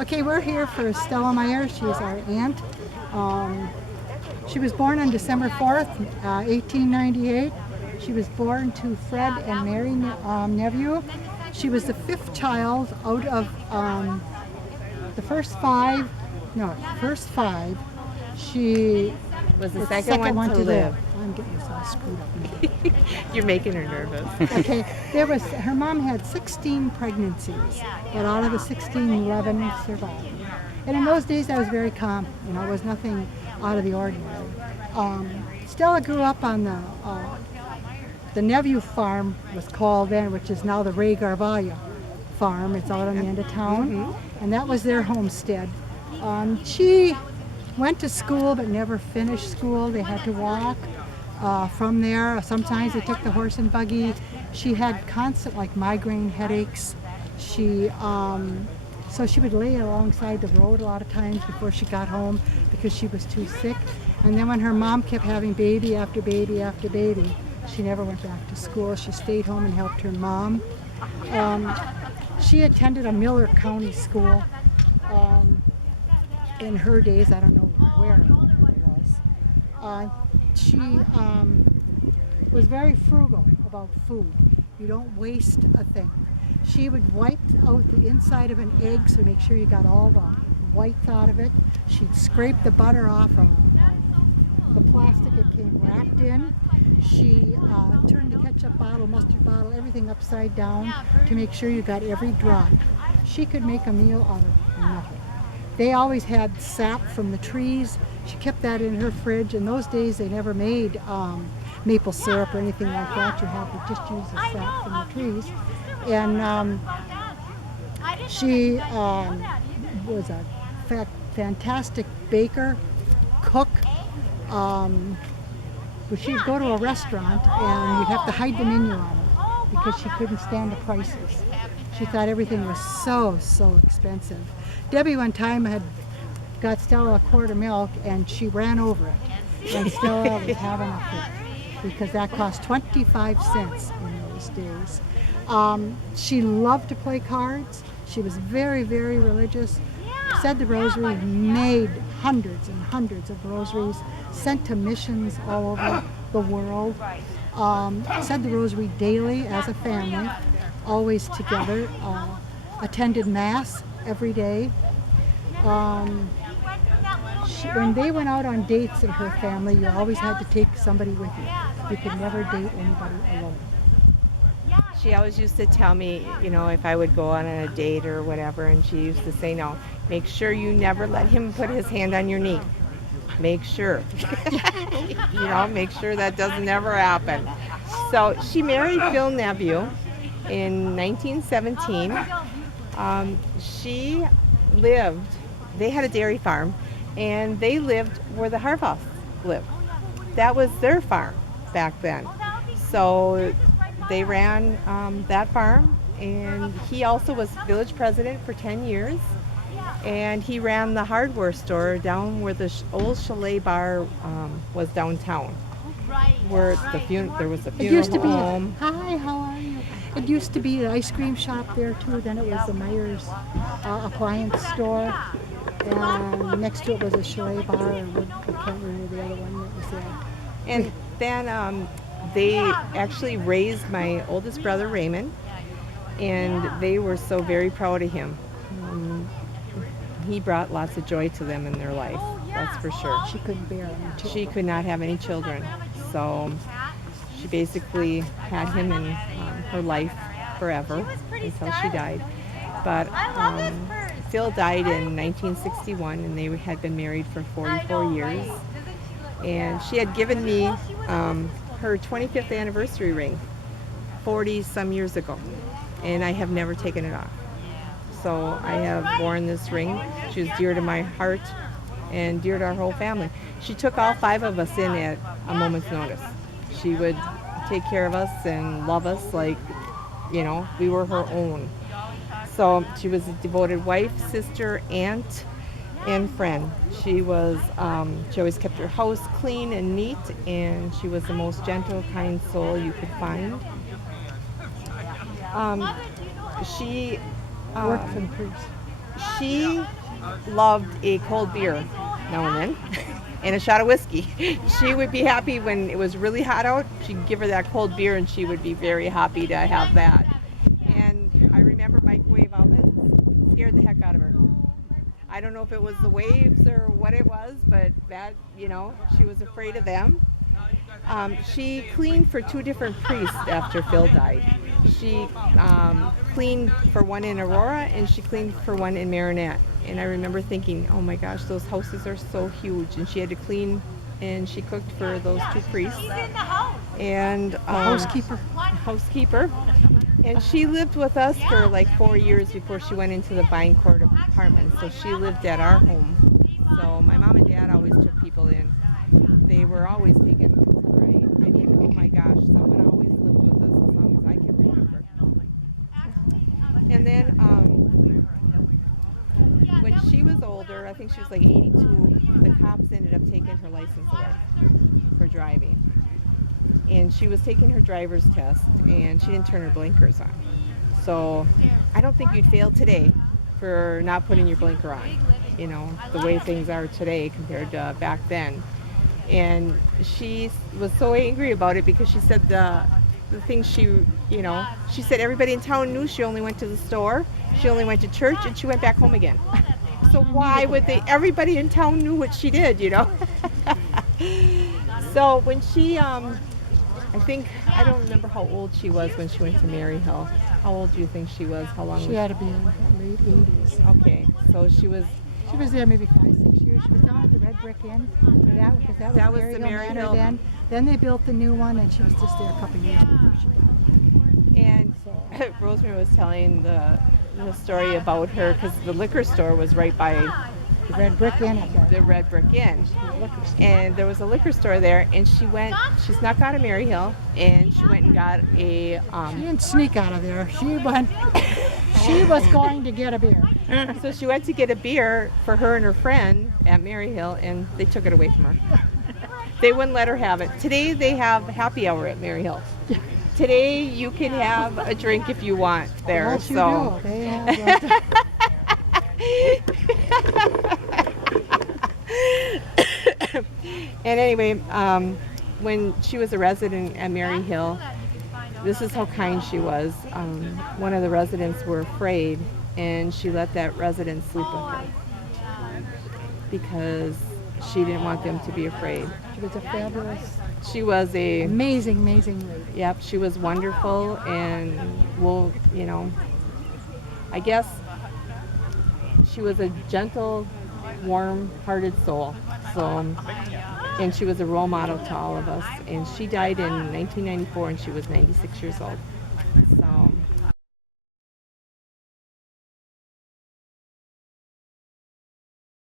Okay, we're here for Stella Meyers. She's our aunt. She was born on December 4th, 1898. She was born to Fred and Mary Neveau. She was the fifth child out of the first five. No, first five. She Was the second one to live. I'm getting this all screwed up. You're making her nervous. Okay, her mom had 16 pregnancies, and out of the 16, 11 survived. And in those days, that was very common. It was nothing out of the ordinary. Stella grew up on the Neveau farm, was called then, which is now the Ray Garvalia farm. It's out on the end of town, and that was their homestead. She went to school, but never finished school. They had to walk. From there, sometimes they took the horse and buggy. She had constant migraine headaches. So she would lay alongside the road a lot of times before she got home because she was too sick. And then when her mom kept having baby after baby after baby, she never went back to school. She stayed home and helped her mom. She attended a Miller County school. In her days, I don't know where it was. She was very frugal about food. You don't waste a thing. She would wipe out the inside of an egg so make sure you got all the whites out of it. She'd scrape the butter off of the plastic it came wrapped in. She turned the ketchup bottle, mustard bottle, everything upside down to make sure you got every drop. She could make a meal out of nothing. They always had sap from the trees. She kept that in her fridge. In those days, they never made maple syrup or anything like that. You had to just use the sap from the trees. And she was a fantastic baker, cook. But she'd go to a restaurant and you'd have to hide the menu on her because she couldn't stand the prices. She thought everything was so expensive. Debbie one time had got Stella a quart of milk and she ran over it. And Stella was having a fit because that cost 25 cents in those days. She loved to play cards. She was very religious. Said the rosary, made hundreds and hundreds of rosaries, sent to missions all over the world. Said the rosary daily as a family, always together. Attended Mass every day. When they went out on dates in her family, you always had to take somebody with you. You could never date anybody alone. She always used to tell me, if I would go on a date or whatever, and she used to say, no, make sure you never let him put his hand on your knee. Make sure. Make sure that doesn't ever happen. So she married Phil Neveau in 1917. They had a dairy farm, and they lived where the Harvels lived. That was their farm back then. So they ran that farm, and he also was village president for 10 years. And he ran the hardware store down where the old chalet bar was downtown. Where there was a funeral home. Hi, how are you? It used to be an ice cream shop there too. Then it was the Meyers appliance store. And next to it was a chalet bar, and I can't remember the other one that was there. And then they actually raised my oldest brother Raymond, and they were so very proud of him. He brought lots of joy to them in their life, that's for sure. She couldn't bear any children. She could not have any children, so she basically had him in her life forever until she died. But Phil died in 1961, and they had been married for 44 years. And she had given me her 25th anniversary ring 40-some years ago, and I have never taken it off. So I have worn this ring. She was dear to my heart and dear to our whole family. She took all 5 of us in at a moment's notice. She would take care of us and love us like, we were her own. So she was a devoted wife, sister, aunt, and friend. She always kept her house clean and neat, and she was the most gentle, kind soul you could find. She worked for the priest. she loved a cold beer now and then and a shot of whiskey. She would be happy when it was really hot out. She'd give her that cold beer and she would be very happy to have that. And I remember microwave ovens scared the heck out of her. I don't know if it was the waves or what it was, but that, she was afraid of them. She cleaned for 2 different priests after Phil died. She cleaned for one in Aurora and she cleaned for one in Marinette. And I remember thinking, oh my gosh, those houses are so huge. And she had to clean and she cooked for those 2 priests. And housekeeper. And she lived with us for like 4 years before she went into the Vine Court apartment. So she lived at our home. So my mom and dad always took people in. They were always taken. Right? I mean, oh my gosh, someone always lived with us as long as I can remember. And then when she was older, I think she was like 82, the cops ended up taking her license away for driving. And she was taking her driver's test and she didn't turn her blinkers on. So I don't think you'd fail today for not putting your blinker on, the way things are today compared to back then. And she was so angry about it because she said the things she said everybody in town knew she only went to the store, she only went to church, and she went back home again. So why would everybody in town knew what she did, So when she, I don't remember how old she was when she went to Maryhill. How old do you think she was? How long? She had to be late 80s. Okay, so she was there maybe 5, 6 years. She was down at the Red Brick Inn. Yeah, because that was the Maryhill. Then they built the new one, and she was just there a couple of years before she And Rosemary was telling the story about her because the liquor store was right by the Red Brick Inn. The Red Brick Inn. And there was a liquor store there, and she snuck out of Maryhill, and she went and got a. She didn't sneak out of there. She was going to get a beer. So she went to get a beer for her and her friend at Maryhill, and they took it away from her. They wouldn't let her have it. Today they have happy hour at Maryhill. Today you can have a drink if you want there. Yes, you so. And anyway, when she was a resident at Maryhill, this is how kind she was. One of the residents were afraid, and she let that resident sleep with her because she didn't want them to be afraid. She was a fabulous, she was amazing lady. Yep, she was wonderful, and I guess she was a gentle, warm-hearted soul. And she was a role model to all of us. And she died in 1994, and she was 96 years old.